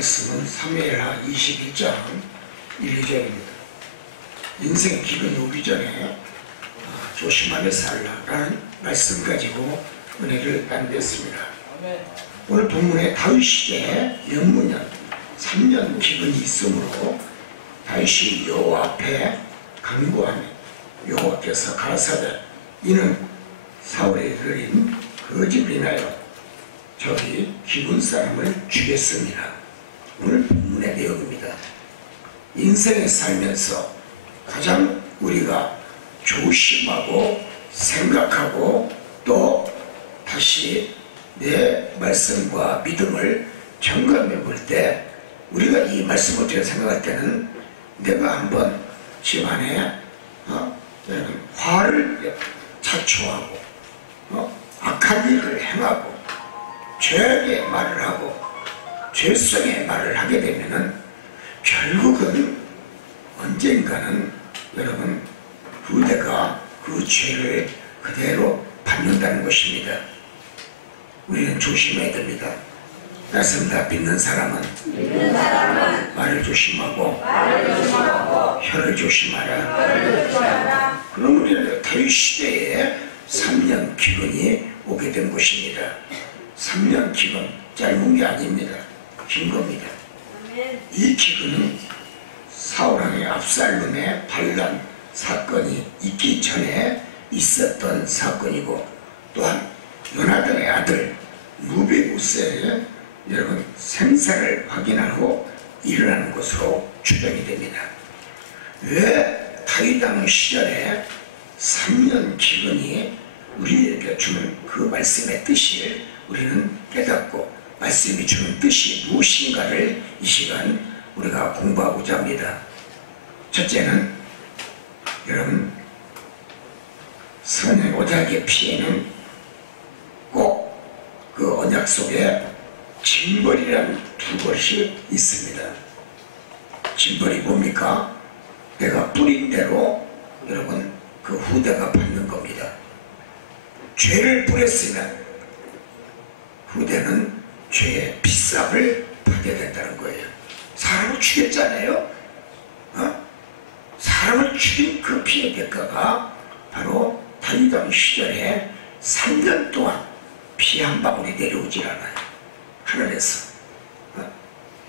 말씀은 사무엘하 21장 1, 2절입니다. 인생 기근 오기 전에 조심하며 살라라는 말씀 가지고 은혜를 나누겠습니다. 오늘 본문에 다윗 시대에 영문년 3년 기근이 있으므로 다윗이 여호와 앞에 간구하니 여호와께서 가라사대 이는 사울이 들인 거짓을 인하여 저기 기분 사람을 죽였습니다. 오늘 본문의 내용입니다. 인생에 살면서 가장 우리가 조심하고 생각하고 또 다시 내 말씀과 믿음을 점검해 볼 때 우리가 이 말씀을 어떻게 생각할 때는 내가 한번 집안에 화를 자초하고 악한 일을 행하고 죄의 말을 하고 죄성의 말을 하게 되면은 결국은 언젠가는 여러분 후대가 그 죄를 그대로 받는다는 것입니다. 우리는 조심해야 됩니다. 말씀다 믿는 사람은 말을 조심하고 혀를 조심하라. 그럼 우리는 다윗 시대에 3년 기근이 오게 된 것입니다. 3년 기근 짧은 게 아닙니다. 긴 겁니다. 이 기근은 사울왕의 압살롬의 반란 사건이 있기 전에 있었던 사건이고 또한 요나단의 아들 무베우스의 여러분 생사를 확인하고 일어나는 것으로 추정이 됩니다. 왜 다윗 왕 시절에 3년 기근이 우리에게 주는 그 말씀의 뜻을 우리는 깨닫고 말씀이 주는 뜻이 무엇인가를 이 시간 우리가 공부하고자 합니다. 첫째는 여러분 선의 언약의 피해는 꼭 그 언약 속에 징벌이라는 두 것이 있습니다. 징벌이 뭡니까? 내가 뿌린 대로 여러분 그 후대가 받는 겁니다. 죄를 뿌렸으면 후대는 죄의 비싸을 받게 된다는 거예요. 사람을 죽였잖아요. 사람을 죽인 그 피해 대가가 바로 다윗 왕 시절에 3년 동안 피 한 방울이 내려오질 않아요. 하늘에서.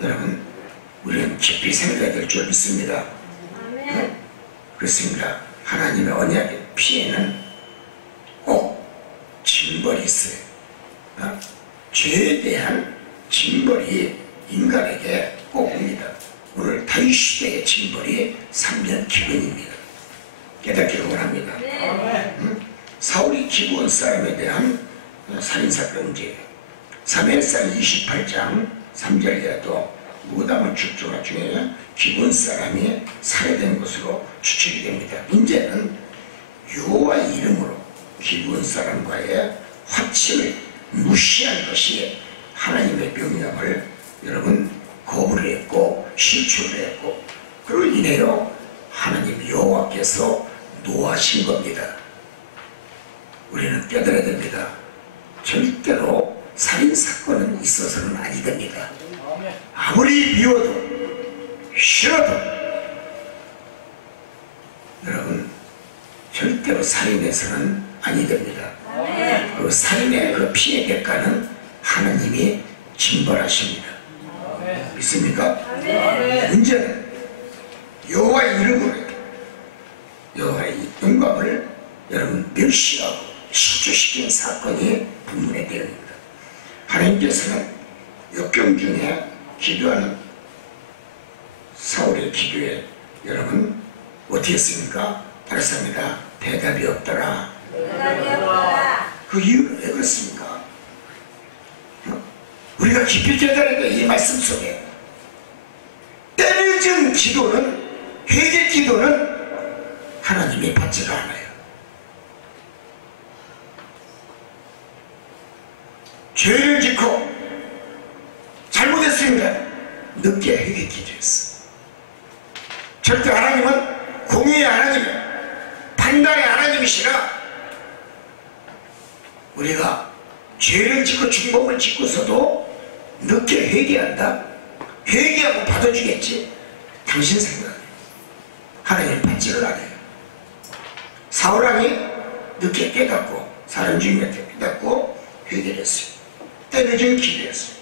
여러분 우리는 깊이 생각해야 될 줄 믿습니다. 그렇습니다. 하나님의 언약의 피해는 꼭 징벌이 있어요. 죄에 대한 징벌이 인간에게 꼭 옵니다. 오늘 다윗 시대의 징벌이 3년 기근입니다. 깨닫기를 원합니다. 사울이 기브온 사람에 대한 살인사건 문제예요. 사무엘상 28장 3절에도 무담을 축조가 중에 기브온 사람이 살해된 것으로 추측이 됩니다. 문제는 여호와의 이름으로 기브온 사람과의 화친을 무시한 것이 하나님의 명령을 여러분 거부를 했고 실추를 했고 그로 인하여 하나님 여호와께서 노하신 겁니다. 우리는 깨달아야 됩니다. 절대로 살인사건은 있어서는 아니 됩니다. 아무리 미워도 싫어도 여러분 절대로 살인해서는 아니 됩니다. 그 살인의 그 피해 대가는 하나님이 징벌하십니다. 믿습니까? 문제는 여호와의 이름으로 여호와의 영광을 여러분 멸시하고 실추시킨 사건이 본문의 내용입니다. 하나님께서는 역경 중에 기도하는 사울의 기도에 여러분 어떻게 했습니까? 발사입니다. 대답이 없더라. 그 이유는 왜 그렇습니까? 우리가 깊이 깨달아야 돼. 이 말씀 속에 때려진 기도는 회개 기도는 하나님이 받지가 않아요. 죄를 짓고 잘못했습니다. 늦게 회개 기도했어. 절대 하나님은 공의의 하나님이에요. 판단의 하나님이시라 우리가 죄를 짓고 중범을 짓고서도 늦게 회개한다? 회개하고 받아주겠지. 당신 생각에 하나님 받지를 않아요. 사울왕이 늦게 깨닫고 사람 주인한테 깨닫고 회개를 했어요. 때늦은 기도였어요.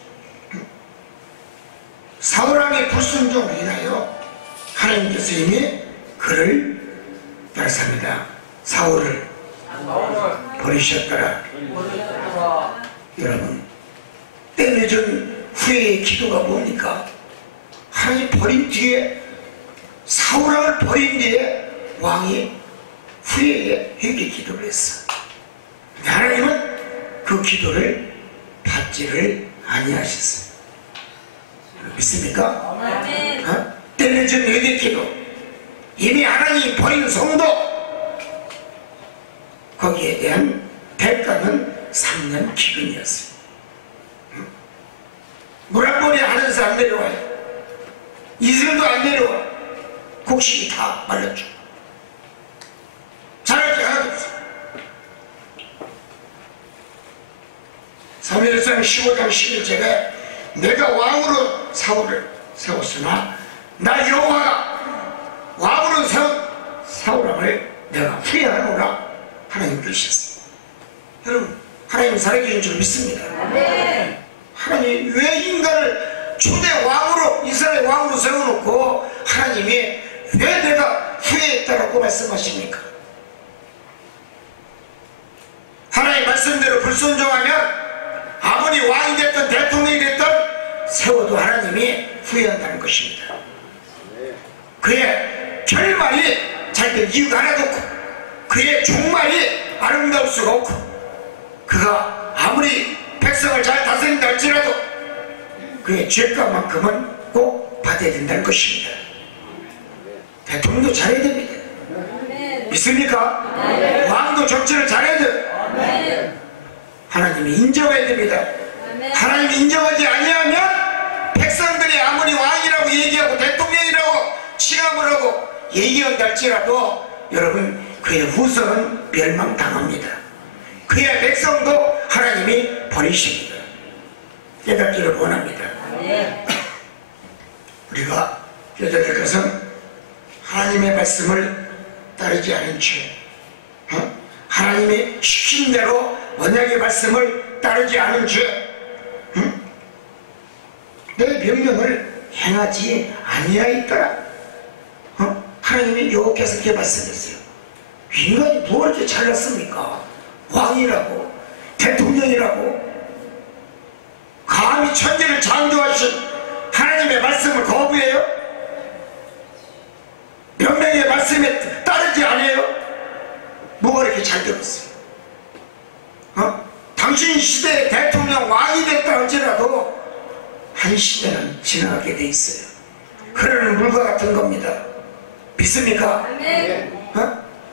사울왕의 불순종으로 인하여 하나님께서 이미 그를 말씀합니다. 사울을 버리셨더라. 여러분, 때늦은 후회의 기도가 뭡니까? 하나님 버린 뒤에, 사울왕을 버린 뒤에 왕이 후회의 회개 기도를 했어. 하나님은 그 기도를 받지를 아니하셨어요. 믿습니까? 때늦은 회개 기도, 이미 하나님이 버린 성도, 거기에 대한 대가는 3년 기근이었어요. 물 한 번에 하늘에서 안 내려와요. 이슬도 안 내려와. 곡식이 다 말랐죠. 자랄 게 하나도 없어. 사무엘상 15장 11절에 내가 왕으로 사울을 세웠으나 나 여호와가 왕으로 세운 사울왕을 내가 후회하노라 하나님 그러셨어요. 여러분, 하나님 살아계신 줄 믿습니다. 하나님이 왜 인간을 초대 왕으로, 이스라엘 왕으로 세워놓고 하나님이 왜 내가 후회했다라고 말씀하십니까? 하나님 말씀대로 불순종하면 아무리 왕이 됐든 대통령이 됐든 세워도 하나님이 후회한다는 것입니다. 그의 결말이 잘 될 이유가 하나도 없고, 그의 종말이 아름다울 수가 없고, 그가 아무리 백성을 잘 다스린다 할지라도 그의 죄값만큼은 꼭 받아야 된다는 것입니다. 대통령도 잘해야 됩니다. 믿습니까? 왕도 정치를 잘해야 돼요. 하나님이 인정해야 됩니다. 하나님이 인정하지 아니하면 백성들이 아무리 왕이라고 얘기하고 대통령이라고 칭함을 하고 얘기한다 할지라도 여러분, 그의 후손은 멸망당합니다. 그의 백성도 하나님이 버리십니다. 깨닫기를 원합니다. 우리가 깨닫을 것은 하나님의 말씀을 따르지 않은 죄, 하나님이 시킨 대로 언약의 말씀을 따르지 않은 죄, 내 명령을 행하지 아니하였더라. 하나님이 여호와께서 이렇게 말씀했어요. 인간이 뭐 이렇게 잘났습니까? 왕이라고, 대통령이라고, 감히 천지를 창조하신 하나님의 말씀을 거부해요? 명령의 말씀에 따르지 않아요? 뭐가 이렇게 잘 되었어요? 당신 시대의 대통령 왕이 됐다 할지라도 한 시대는 지나가게 돼 있어요. 흐르는 물과 같은 겁니다. 믿습니까?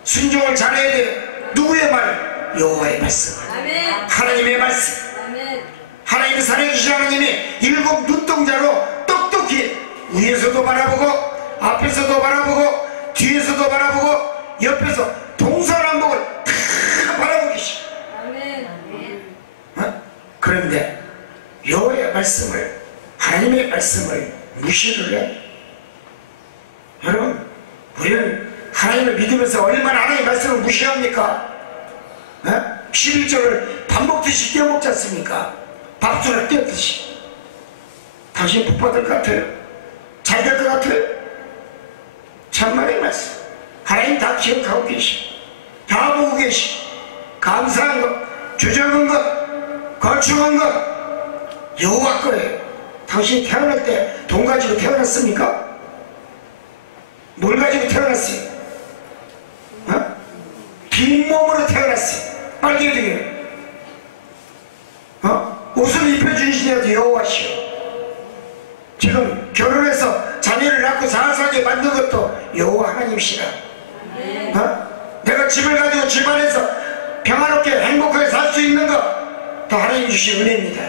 순종을 잘해야 돼요. 누구의 말? 여호와의 말씀, 하나님의 말씀. 하나님이 살아계신 하나님이 7 눈동자로 똑똑히 위에서도 바라보고 앞에서도 바라보고 뒤에서도 바라보고 옆에서 동서남북을 다 바라보고 계시. 그런데 여호와의 말씀을, 하나님의 말씀을 무시를 해. 여러분, 우리는 하나님을 믿으면서 얼마나 하나님의 말씀을 무시합니까? 11절을 밥 먹듯이 떼어 먹지 않습니까? 밥술을 떼었듯이. 당신 복 받을 것 같아요? 잘 될 것 같아요? 참말의 말씀, 하나님 다 기억하고 계시, 다 보고 계시. 감사한 것, 주적은 것, 거충한 것 여호와 거예요. 당신이 태어날 때 돈 가지고 태어났습니까? 뭘 가지고 태어났어요? 빈몸으로 태어났어요. 빨개지게. 옷을 입혀주시는 여호와시오. 지금 결혼해서 자녀를 낳고 자라사게 만든 것도 여호와 하나님이시라. 내가 집을 가지고 집안에서 평화롭게 행복하게 살 수 있는 것 다 하나님 주신 은혜입니다.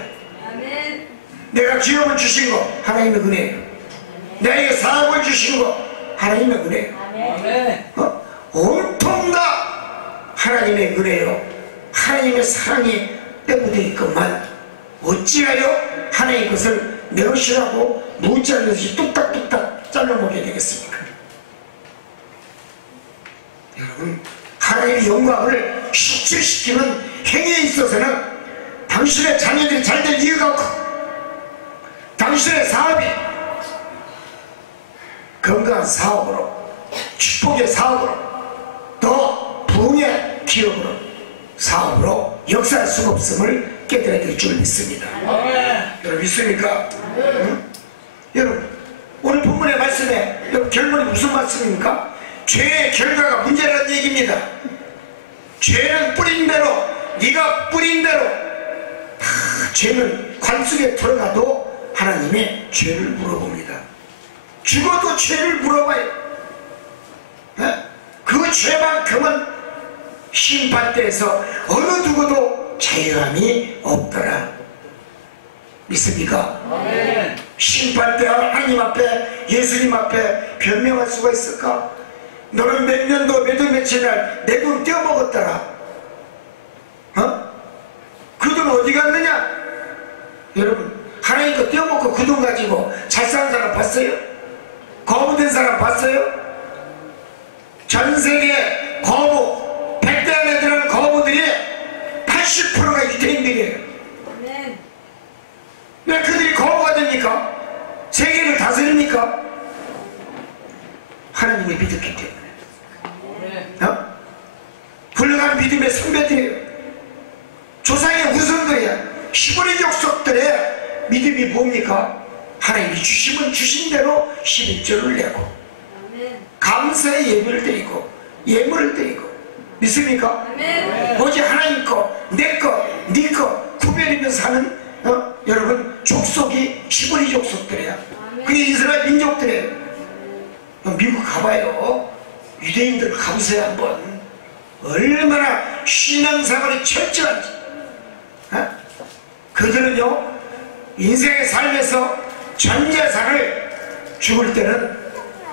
내가 기업을 주신 거 하나님의 은혜예요. 내게 사업을 주신 거 하나님의 은혜예요. 온통 다 하나님의 은혜요, 하나님의 사랑이 때문에 있건만 어찌하여 하나님 것을 몇이라고 무자르듯이 뚝딱뚝딱 잘라먹게 되겠습니까? 여러분, 하나님의 영광을 실질시키는 행위에 있어서는 당신의 자녀들이 잘 될 이유가 없고, 당신의 사업이 건강한 사업으로, 축복의 사업으로, 또 부흥의 기업으로, 사업으로 역사할 수가 없음을 깨달아야 될 줄 믿습니다. 여러분 믿습니까? 응? 여러분, 오늘 본문의 말씀에 여러분 결론이 무슨 말씀입니까? 죄의 결과가 문제라는 얘기입니다. 죄는 뿌린 대로, 네가 뿌린 대로 다 죄는 관 속에 들어가도 하나님의 죄를 물어봅니다. 죽어도 죄를 물어봐요. 그 죄만큼은 심판대에서 어느 누구도 자유함이 없더라. 믿습니까? 아멘. 심판대 하나님 앞에, 예수님 앞에 변명할 수가 있을까? 너는 몇 년도 몇 월 며칠 날 내 돈 떼어먹었더라. 그 돈 어디 갔느냐? 여러분, 하나님 거 떼어먹고 그 돈 가지고 잘 사는 사람 봤어요? 거부된 사람 봤어요? 전세계 거부, 100대 안에 들어가는 거부들이 80%가 유태인들이에요. 왜 그들이 거부가 됩니까? 세계를 다스립니까? 하나님을 믿었기 때문에. 훌륭한 믿음의 선배들이에요. 조상의 후손들이야. 시골의 족속들의 믿음이 뭡니까? 하나님이 주시면 주신 대로 11조를 내고 감사의 예배를 드리고 예물을 드리고. 믿습니까? 오직 하나님 거, 내 거, 네 거 구별이며 사는 여러분 족속이 시골의 족속들이야. 그게 이스라엘 민족들이에요. 미국 가봐요. 유대인들 가보세요 한번. 얼마나 신앙생활이 철저한지. 그들은요 인생의 삶에서 전 재산을 죽을 때는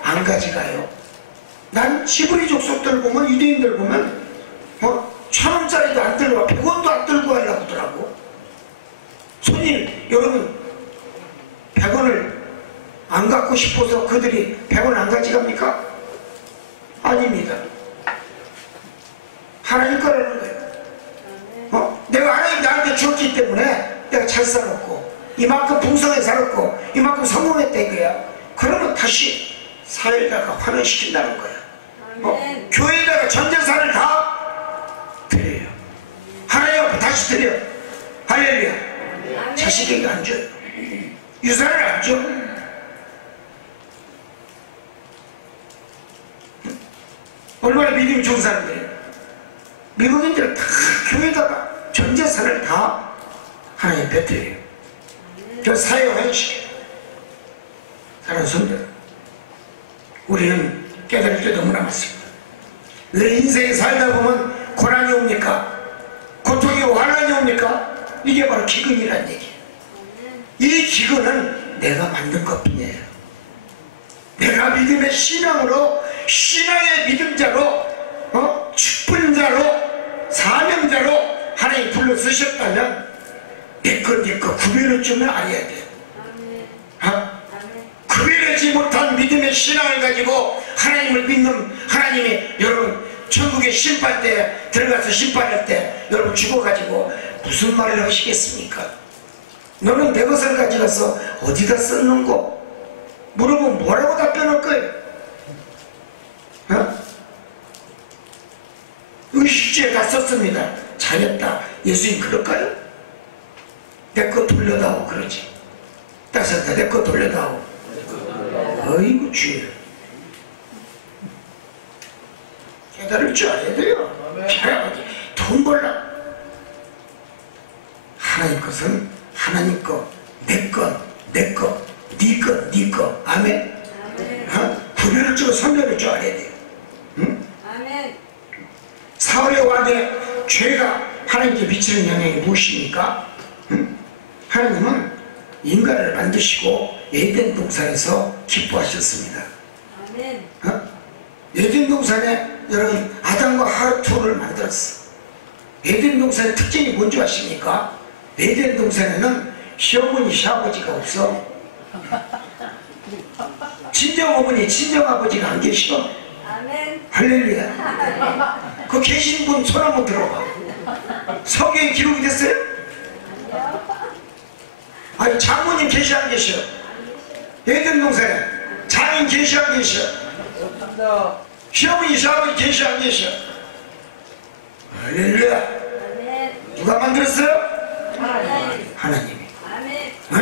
안 가져가요. 난 시골의 족속들 보면, 유대인들 보면 1,000원짜리도 안 들고 와, 100원도 안 들고 가려고 하더라고. 손님 여러분, 100원을 안 갖고 싶어서 그들이 100원 안 가져갑니까? 아닙니다. 하나님 거라는 거예요. 내가 하나님 나한테 줬기 때문에 내가 잘 살았고, 이만큼 풍성하게 살았고, 이만큼 성공했다 이거야. 그러면 다시 사회에다가 환원시킨다는 거야. 교회에다가 전재산을 다 드려요. 하나님 앞에 다시 드려요. 할렐루야. 자식에게 안 줘요. 유산을 안 줘. 얼마나 믿음이 좋은 사람들이에요. 미국인들은 다 교회에다가 전재산을 다 하나님 뱉어요. 저 사회 환원시켜요. 사랑하는 성도들, 우리는 깨달을 게 너무 남았습니다. 왜 인생에 살다 보면 고난이 옵니까? 고통이 환난이 옵니까? 이게 바로 기근이란 얘기예요. 이 기근은 내가 만든 것뿐이에요. 내가 믿음의 신앙으로, 신앙의 믿음자로, 축분자로, 사명자로 하나님 불러 쓰셨다면 내 거 구별을 주면 알아야 돼요. 구별하지 못한 믿음의 신앙을 가지고 하나님을 믿는 하나님이 여러분 천국의 심판대에 들어가서 심판할 때 여러분 죽어가지고 무슨 말을 하시겠습니까? 너는 내 것을 가져가서 어디다 썼는고? 물어보면 뭐라고 답변할 거예요? 의식주에 다 썼습니다. 잘했다. 예수님 그럴까요? 내 거 돌려다오 그러지. 따뜻하다. 내 거 돌려다오. 어이구 주여. 깨달을 줄 알아야 돼요. 돈 벌라. 하나님 것은 하나님 거, 내 거, 내 거, 네 거, 네 거. 아멘. 구별을 주고 선별을 줄 알아야 돼요. 응? 아멘. 사울의 왕의 죄가 하나님께 미치는 영향이 무엇입니까? 응? 하나님은 인간을 만드시고 에덴 동산에서 기뻐하셨습니다. 아멘. 에덴 동산에 여러분 아담과 하와 둘을 만들었어. 에덴 동산의 특징이 뭔지 아십니까? 에덴 동산에는 시어머니 시아버지가 없어. 친정어머니 친정아버지가 안 계셔. 할렐루야. 그 계신 분 손 한번 들어봐. 성경에 기록이 됐어요? 아니 장모님 계셔 안 계셔? 예전동생에 장인 계셔 안 계셔? 시어머니 시아버지 계셔 안 계셔? 할렐루야. 누가 만들었어요? 하나님이. 네?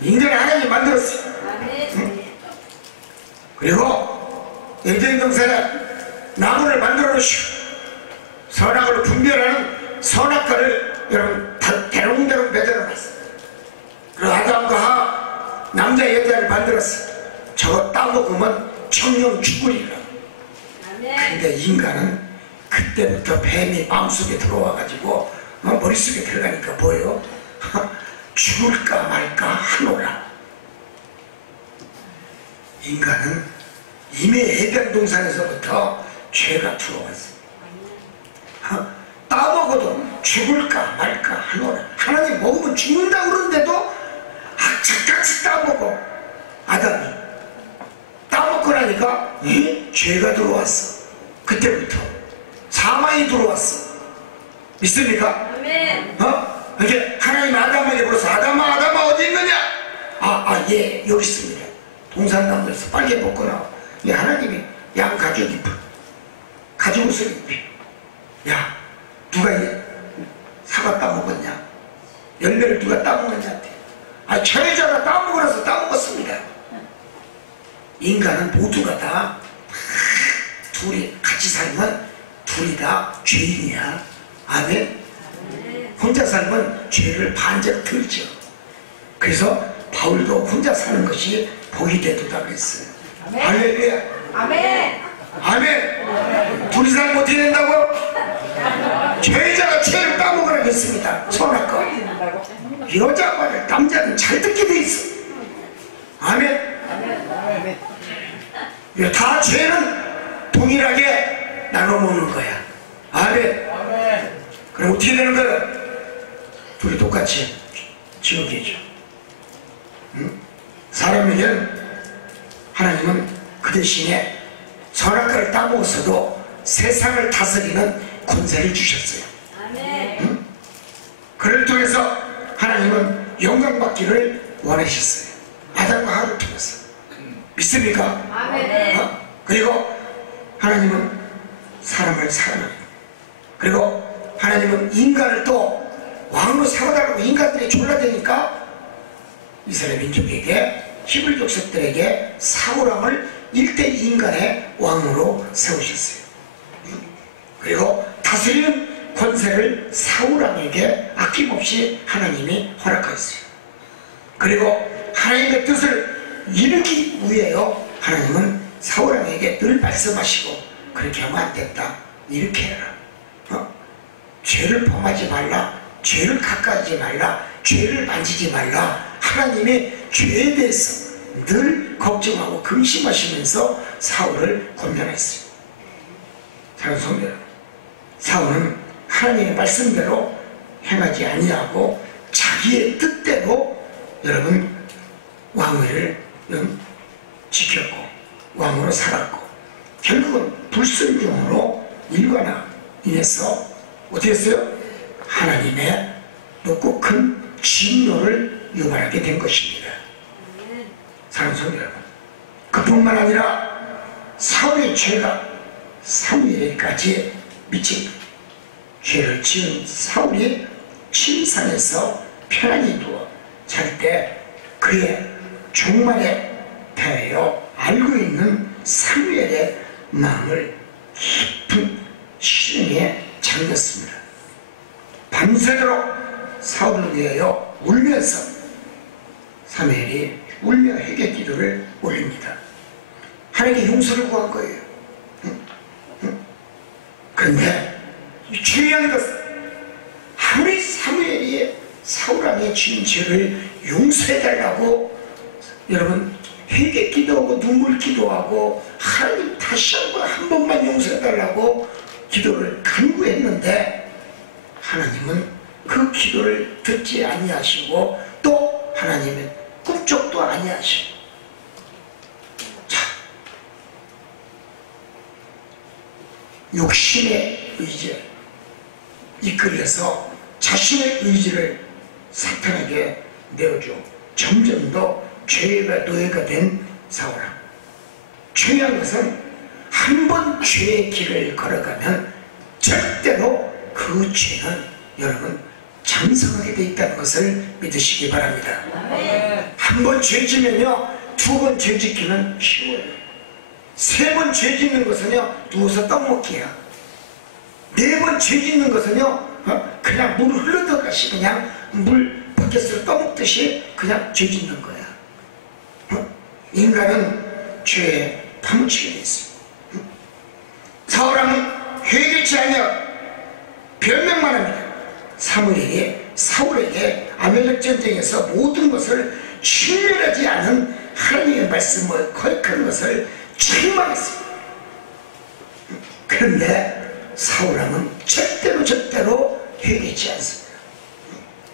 인간을 하나님이 만들었어요. 응? 그리고 예전동생에 나무를 만들어 놓으시고 선악을 분별하는 선악과를 여러분 대롱대롱 매달아 놨어요. 그리고 아담과 하와 남자 여자를 만들었어. 저거 따먹으면 청령 죽으리라. 근데 인간은 그때부터 뱀이 마음속에 들어와가지고 머릿속에 들어가니까 뭐예요? 죽을까 말까 하노라. 인간은 이미 에덴 동산에서부터 죄가 들어왔어. 따먹어도 죽을까 말까 하노라. 하나님 먹으면 죽는다 그러는데도 악착같이 따먹어. 아담이 따먹고 나니까 죄가 들어왔어. 그때부터 사망이 들어왔어. 믿습니까? 이제 하나님 아담에게 불러서 아담아 어디 있느냐? 예 여기 있습니다. 동산나무에서 빨개 벗고 나와. 하나님이 양 가죽 입혀 가죽 옷을 입혀. 야 누가 사과 따먹었냐? 열매를 누가 따먹었냐? 저 여자가 따먹으라서 따먹었습니다. 인간은 모두가 다 둘이 같이 살면 둘이 다 죄인이야. 아멘. 혼자 살면 죄를 반절 들죠. 그래서 바울도 혼자 사는 것이 복이 되도다 그랬어요. 할렐루야. 아멘. 아멘. 둘이 살면 어떻게 된다고? 죄자가 죄를 따먹으라고 했습니다. 선악과. 여자와 남자는 잘 듣게 돼 있어. 아멘. 다 죄는 동일하게 나눠 먹는 거야. 아멘. 그럼 어떻게 되는 거야? 둘이 똑같이 지옥이죠. 응? 사람에게는 하나님은 그 대신에 선악과를 따먹었어도 세상을 다스리는 권세를 주셨어요. 응? 그를 통해서 하나님은 영광받기를 원하셨어요. 아담과 하와를 통해서. 믿습니까? 그리고 하나님은 사람을 사랑합니다. 그리고 하나님은 인간을 또 왕으로 세워달라고 인간들이 졸라대니까 이스라엘 민족에게 히브리 족속들에게 사울왕을 1대 인간의 왕으로 세우셨어요. 그리고 다스리는 권세를 사울왕에게 아낌없이 하나님이 허락하셨어요. 그리고 하나님의 뜻을 이루기 위해요 하나님은 사울왕에게 늘 말씀하시고 그렇게 하면 안 된다. 이렇게 해라. 죄를 범하지 말라. 죄를 가까이지 말라. 죄를 만지지 말라. 하나님이 죄에 대해서 늘 걱정하고 근심하시면서 사울을 권면했어요. 사랑하는 성도 여러분, 사울은 하나님의 말씀대로 행하지 아니하고 자기의 뜻대로 여러분 왕위를 지켰고 왕으로 살았고 결국은 불순종으로 일관화 인해서 어떻게 했어요? 하나님의 높고 큰 진노를 유발하게 된 것입니다. 사랑하는 성도 여러분, 그뿐만 아니라 사울의 죄가 사무엘에게까지 미친 죄를 지은 사울이 침상에서 편안히 누워 잘 때 그의 종말에 대하여 알고 있는 사무엘의 마음을 깊은 시름에 잠겼습니다. 밤새도록 사울을 위하여 울면서 사무엘이 울며 회개 기도를 올립니다. 하나님께 용서를 구한 거예요. 그런데 중요한 것은 아무리 사무엘이 사울왕의 지은 죄를 용서해달라고 여러분 회개 기도하고 눈물 기도하고 하나님 다시 한 번만 용서해달라고 기도를 간구했는데 하나님은 그 기도를 듣지 아니하시고 또 하나님은 꿈쩍도 아니하시고, 자, 욕심의 의지에 이끌려서 자신의 의지를 사탄에게 내어줘 점점 더 죄가 노예가 된 사울아. 중요한 것은 한 번 죄의 길을 걸어가면 절대로 그 죄는 여러분 장성하게 돼 있다는 것을 믿으시기 바랍니다. 한 번 죄 지면요, 두 번 죄 짓기는 쉬워요. 세 번 죄 짓는 것은요, 누워서 떡 먹기야. 네 번 죄 짓는 것은요, 그냥 물 흘러들어가시 그냥 물 밖에서 떠먹듯이 그냥 죄 짓는 거야. 인간은 죄에 파묻히게 돼 있어요. 사울왕은 회개치 아니하고 변명만 합니다. 사울에게 아말렉 전쟁에서 모든 것을 신뢰하지 않은 하나님의 말씀을 거역하는 것을 책망했습니다. 그런데 사울왕은 절대로 회개치 않습니다.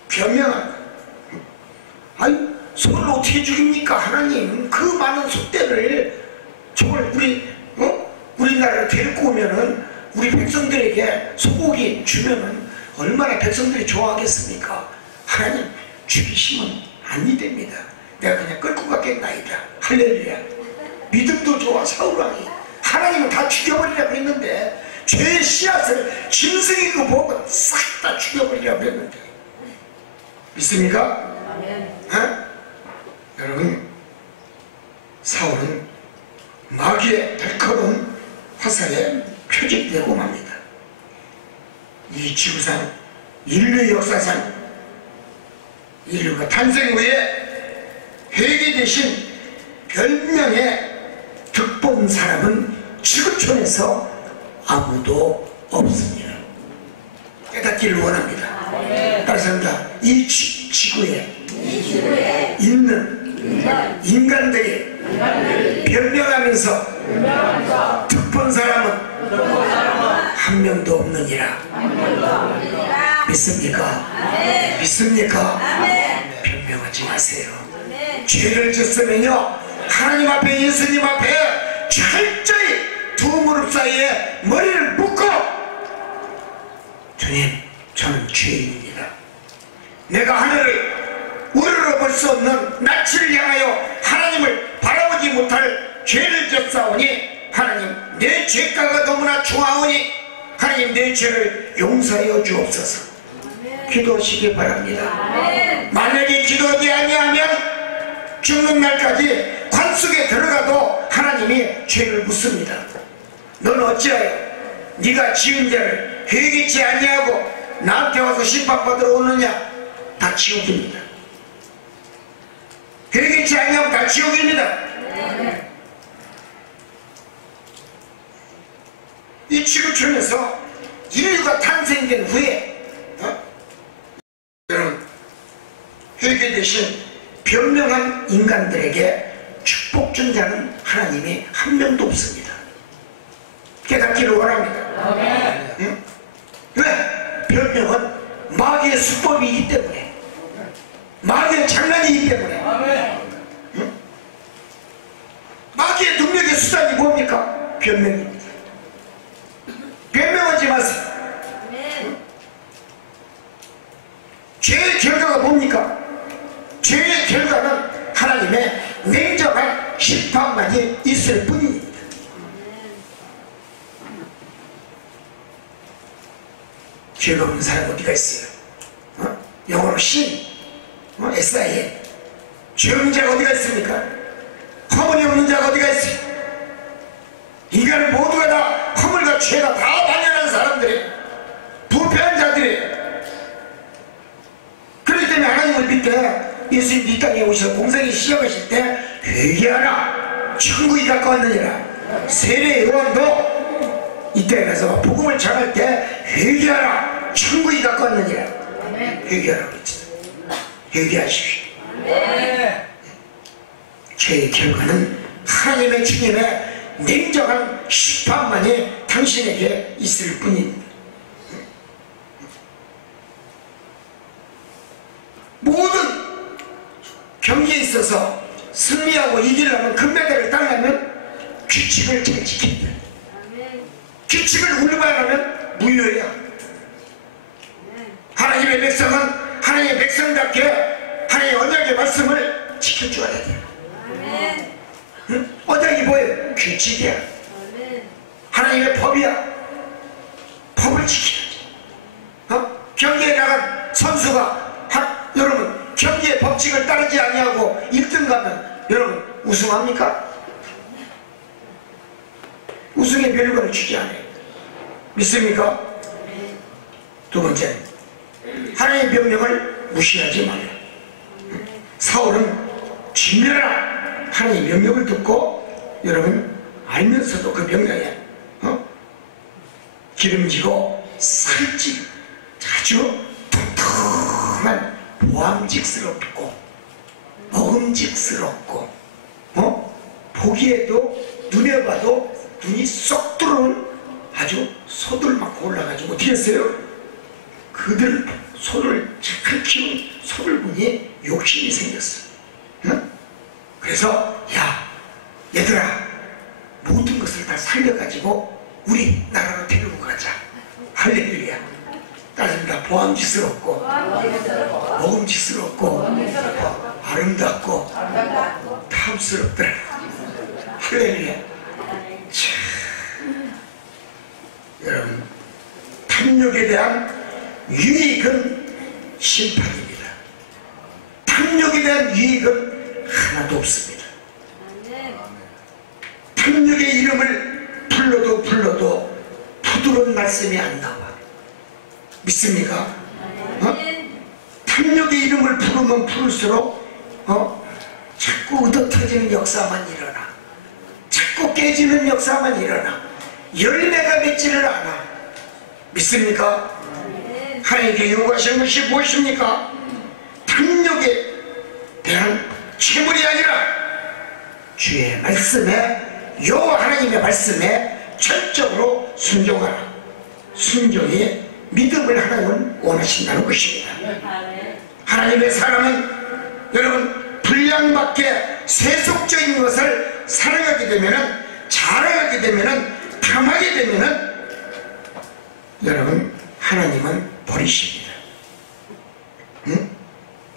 변명합니다. 아니, 소를 어떻게 죽입니까? 하나님, 그 많은 소떼를 저걸 우리나라를 데리고 오면은 우리 백성들에게 소고기 주면은 얼마나 백성들이 좋아하겠습니까? 하나님, 죽이시면 안 됩니다. 내가 그냥 끌고 가겠나이다. 할렐루야. 믿음도 좋아. 사울왕이 하나님은 다 죽여버리려고 했는데, 죄의 씨앗을 짐승이 그 보고 싹 다 죽여버리려고 했는데, 믿습니까? 여러분, 사울은 마귀의 달커운 화살에 표적되고 맙니다. 이 지구상, 인류 역사상, 인류가 탄생 후에 회개되신 별명의 득본 사람은 지구촌에서 아무도 없습니다. 깨닫기를 원합니다. 따라서 이 지구에 있는 인간들이 변명하면서 득본 사람은 한 명도 없느니라. 믿습니까? 믿습니까? 변명하지 마세요. 죄를 졌으면요, 하나님 앞에, 예수님 앞에 철저히 두 무릎 사이에 머리를 묶고, 주님, 저는 죄인입니다. 내가 하늘을 우러러 볼 수 없는 낯을 향하여 하나님을 바라보지 못할 죄를 졌사오니, 하나님, 내 죄가가 너무나 중하오니 하나님, 내 죄를 용서하여 주옵소서. 기도하시기 바랍니다. 만약에 기도하지 아니하면 죽는 날까지 관 속에 들어가도 하나님이 죄를 묻습니다. 너는 어찌하여 네가 지은 죄를 회개치 아니하고 나한테 와서 심판받으러 오느냐? 다 지옥입니다. 회개치 아니하면 다 지옥입니다. 이 지구촌에서 인류가 탄생된 후에 여러분, 회개되신 변명한 인간들에게 축복 준 자는 하나님이 한 명도 없습니다. 깨닫기를 원합니다. 응? 왜? 변명은 마귀의 수법이기 때문에, 마귀의 장난이기 때문에. 응? 마귀의 능력의 수단이 뭡니까? 변명입니다. 변명하지 마세요. 응? 죄의 결과가 뭡니까? 죄의 결과는 하나님의 냉정한 심판만이 있을 뿐입니다. 죄가 없는 사람 어디가 있어요? 영어로 신, SIN. 죄 없는 자가 어디가 있습니까? 허물이 없는 자가 어디가 있어요? 인간 모두가 다 허물과 죄가 다 만연한 사람들이, 부패한 자들이. 그렇기 때문에 하나님을 믿되 예수님 이 땅에 오셔서 공생이 시작하실 때 회개하라, 천국이 가까웠느니라. 세례 요한도 이때 가서 복음을 전할 때 회개하라, 천국이 가까웠느니라. 회개하라고 했잖아요. 회개하십시오. 죄의 결과는 하나님의 주님의 냉정한 심판만이 당신에게 있을 뿐입니다. 모든 경기에 있어서 승리하고 이기려면 금메달을 따려면 규칙을 잘 지켜야 돼. 규칙을 위반하면 무효야. 하나님의 백성은 하나님의 백성답게 하나님의 언약의 말씀을 지켜줘야 돼. 응? 언약이 뭐예요? 규칙이야. 하나님의 법이야. 법을 지켜야지. 경기에 나간 선수가 여러분 경기의 법칙을 따르지 아니하고 1등 가면 여러분 우승합니까? 우승의 별거를 주지 않아요. 믿습니까? 두 번째, 하나님의 명령을 무시하지 말라. 사울은 진멸하라 하나님의 명령을 듣고 여러분 알면서도 그 명령에 기름지고 살찌 아주 통통한 보암직스럽고 먹음직스럽고 보기에도 눈에 봐도 눈이 쏙 들어오는 아주 소들 막 올라가지고 어떻게 했어요? 그들 소를 잘 키운 소들분이 욕심이 생겼어. 응? 그래서 야 얘들아 모든 것을 다 살려가지고 우리 나라로 데리고 가자. 할렐루야. 따집니다. 보암직스럽고 먹음직스럽고 아름답고 탐스럽더라. 할렐루야. 여러분 탐욕에 대한 유익은 심판입니다. 탐욕에 대한 유익은 하나도 없습니다. 탐욕의 이름을 불러도 부드러운 말씀이 안 나와. 믿습니까? 탐욕의 이름을 부르면 부를수록 자꾸 얻어터지는 역사만 일어나. 자꾸 깨지는 역사만 일어나. 열매가 맺지를 않아. 믿습니까? 하나님께 요구하시는 것이 무엇입니까? 탐욕에 대한 채물이 아니라 주의 말씀에 여호와 하나님의 말씀에 철저로 순종하라. 순종이 믿음을 하나님은 원하신다는 것입니다. 하나님의 사람은 여러분 불량밖에 세속적인 것을 사랑하게 되면은 자랑하게 되면은 탐하게 되면은 여러분 하나님은 버리십니다. 응?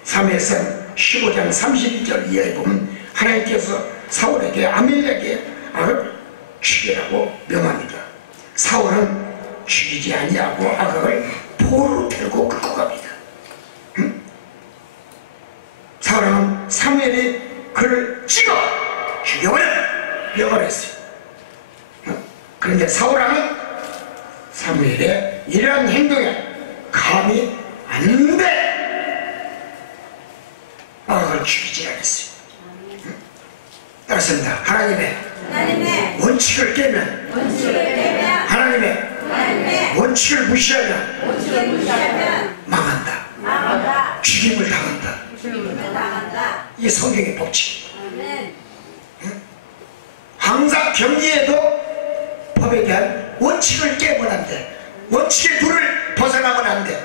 사무엘상 15장 31절 이하에 보면 하나님께서 사울에게 아멜렉에게 악을 죽이라고 명합니다. 사울은 죽이지 아니하고 악을 포로 들고 끌고 갑니다. 응? 사울은 사무엘이 그를 찍어 죽여버려 명을 했어요. 응? 그런데 사울은 사무엘의 이러한 행동에 감히 안 돼! 악을 죽이지 않았어요. 응? 따라서입니다. 하나님의 원칙을 깨면 하나님의 원칙을 무시하면 망한다. 죽임을 당한다. 이게 성경의 법칙. 응? 항상 경기에도 법에 대한 원칙을 깨면 안 돼. 원칙의 불을 벗어나면 안 돼.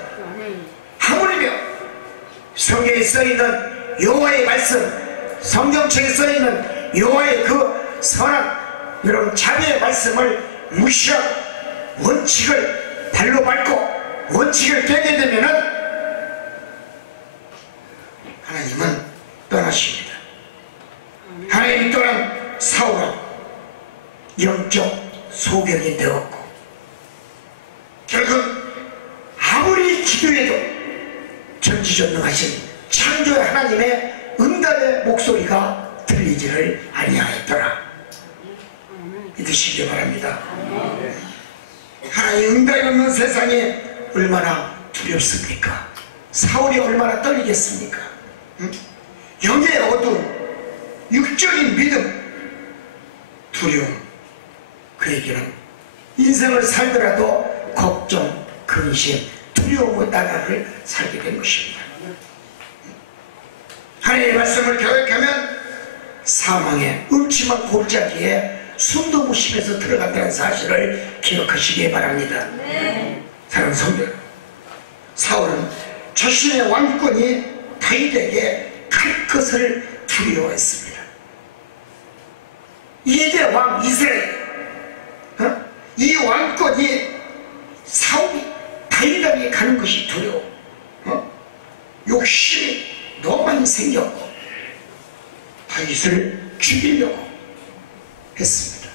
하물며 성경에 써있는 여호와의 말씀, 성경책에 써있는 여호와의 그 선한 여러분 자비의 말씀을 무시하고 원칙을 발로 밟고 원칙을 깨게 되면은 하나님은 떠나십니다. 하나님 떠난 사울은 영적 소경이 되었고 결국 아무리 기도해도 전지전능하신 창조의 하나님의 응답의 목소리가 들리지를 아니하였더라. 믿으시기 바랍니다. 하나님 응답이 없는 세상이 얼마나 두렵습니까? 사울이 얼마나 떨리겠습니까? 응? 영의 어두움, 육적인 믿음, 두려움, 그에게는 인생을 살더라도 걱정, 근심, 두려움의 나라를 살게 된 것입니다. 하나님의 말씀을 교육하면 사망의 음침한 골짜기에 숨도 못 쉬면서 들어간다는 사실을 기억하시기 바랍니다. 사랑하는 성도, 사울은 자신의 왕권이 다윗에게 갈 것을 두려워했습니다. 이대 왕 이스라엘, 이 왕권이 사울이 다윗에게 가는 것이 두려워. 욕심이 너무 많이 생겼고 다윗을 죽이려고 했습니다.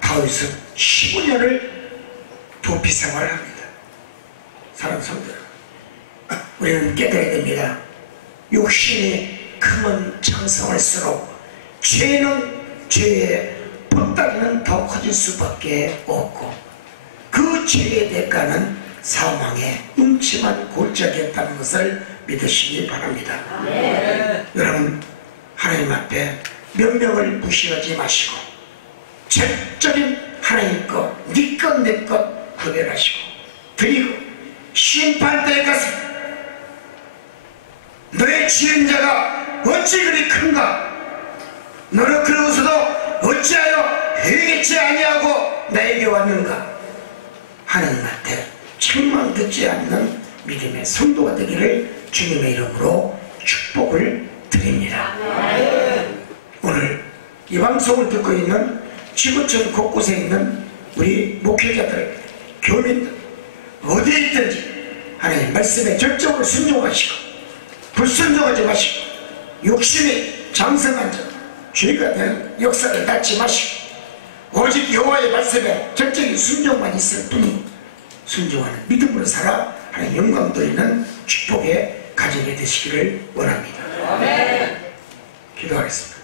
다윗은 15년을 도피 생활을 합니다. 사랑하는 성도들, 우리는 깨달아야 됩니다. 욕심이 크면 장성할수록 죄는 죄의 보따리는 더 커질 수밖에 없고 그 죄의 대가는 사망의 음침한 골짜기였다는 것을 믿으시기 바랍니다. 여러분, 하나님 앞에 명령을 무시하지 마시고 전적인 하나님 것, 네 것, 내 것 구별하시고 드리고 심판대에 가서 너의 지은 자가 어찌 그리 큰가? 너는 그러고서도 어찌하여 회개치 아니하고 나에게 왔는가? 하나님 앞에 책망 듣지 않는 믿음의 성도가 되기를 주님의 이름으로 축복을 드립니다. 오늘 이 방송을 듣고 있는 지구촌 곳곳에 있는 우리 목회자들, 교민들 어디에 있든지 하나님 말씀에 절적으로 순종하시고 불순종하지 마시고 욕심이 장성한 자 죄가 되는 역사를 닫지 마시고 오직 여호와의 말씀에 절적인 순종만 있을 뿐이 순종하는 믿음으로 살아 하나님 영광 돌리는 축복의 가정이 되시기를 원합니다. 기도하겠습니다.